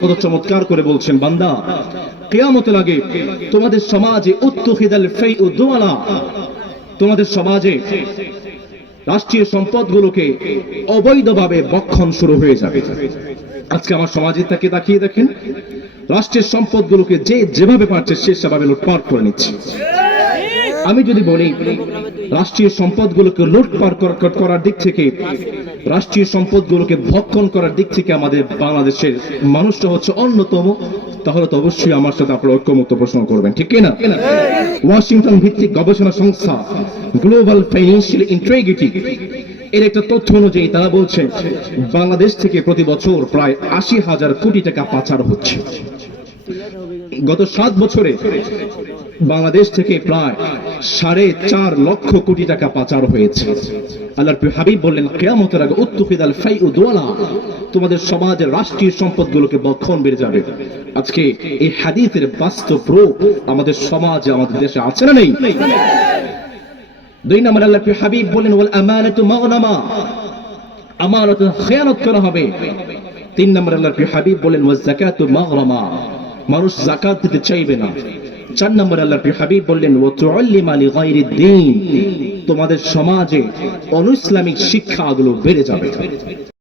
কত চমৎকার করে বলছেন বান্দা। কেয়ামতের আগে তোমাদের সমাজে উত্তুখিদাল ফেই উদ্দোয়ালা তোমাদের সমাজে রাষ্ট্রীয় সম্পদগুলোকে অবৈধভাবে বক্ষণ শুরু হয়ে যাবে। আজকে আমার সমাজে তাকে তাকিয়ে দেখেন, রাষ্ট্রের সম্পদগুলোকে যে যেভাবে পারছে সে সেভাবে লুটপাট করে নিচ্ছে। আমি যদি বলি রাষ্ট্রীয় সম্পদগুলোকে লুটপাট কর- করার দিক থেকে, রাষ্ট্রীয় সম্পদগুলোকে ভক্ষণ করার দিক থেকে আমাদের বাংলাদেশের মানুষটা হচ্ছে অন্যতম, তাহলে তো অবশ্যই আমার সাথে আপনারা ঐক্যমত প্রশ্ন করবেন, ঠিক না ওয়াশিংটন ভিত্তিক গবেষণা সংস্থা গ্লোবাল ফাইন্যান্সিয়াল ইন্ট্রিগিটি এর একটা তথ্য অনুযায়ী তারা বলছে, বাংলাদেশ থেকে প্রতি বছর প্রায় আশি হাজার কোটি টাকা পাচার হচ্ছে। গত সাত বছরে বাংলাদেশ থেকে প্রায় সাড়ে চার লক্ষ কোটি টাকা পাচার হয়েছে। আল্লাহর হাবিব বললেন, কেয়ামতের আগে উত্তুফিদাল ফাই উদওয়ালা তোমাদের সমাজের রাষ্ট্রীয় সম্পদগুলোকে বক্ষণ বেড়ে যাবে। আজকে এই হাদিসের বাস্তব রূপ আমাদের সমাজে, আমাদের দেশে আছে না নেই? দুই নম্বর আল্লাহ হাবিব বললেন, ওয়াল আমানাতু মাগনামা আমানত খেয়ানত করা হবে। তিন নম্বর আল্লাহর প্রিয় হাবিব বলেন ওয়াজ যাকাতু মাগরামা মানুষ জাকাত দিতে চাইবে না। চার নম্বর আল্লাহ হাবিব বললেন ও তুআল্লিমা লিগাইরি দ্বীন তোমাদের সমাজে অনুইসলামিক শিক্ষাগুলো বেড়ে যাবে।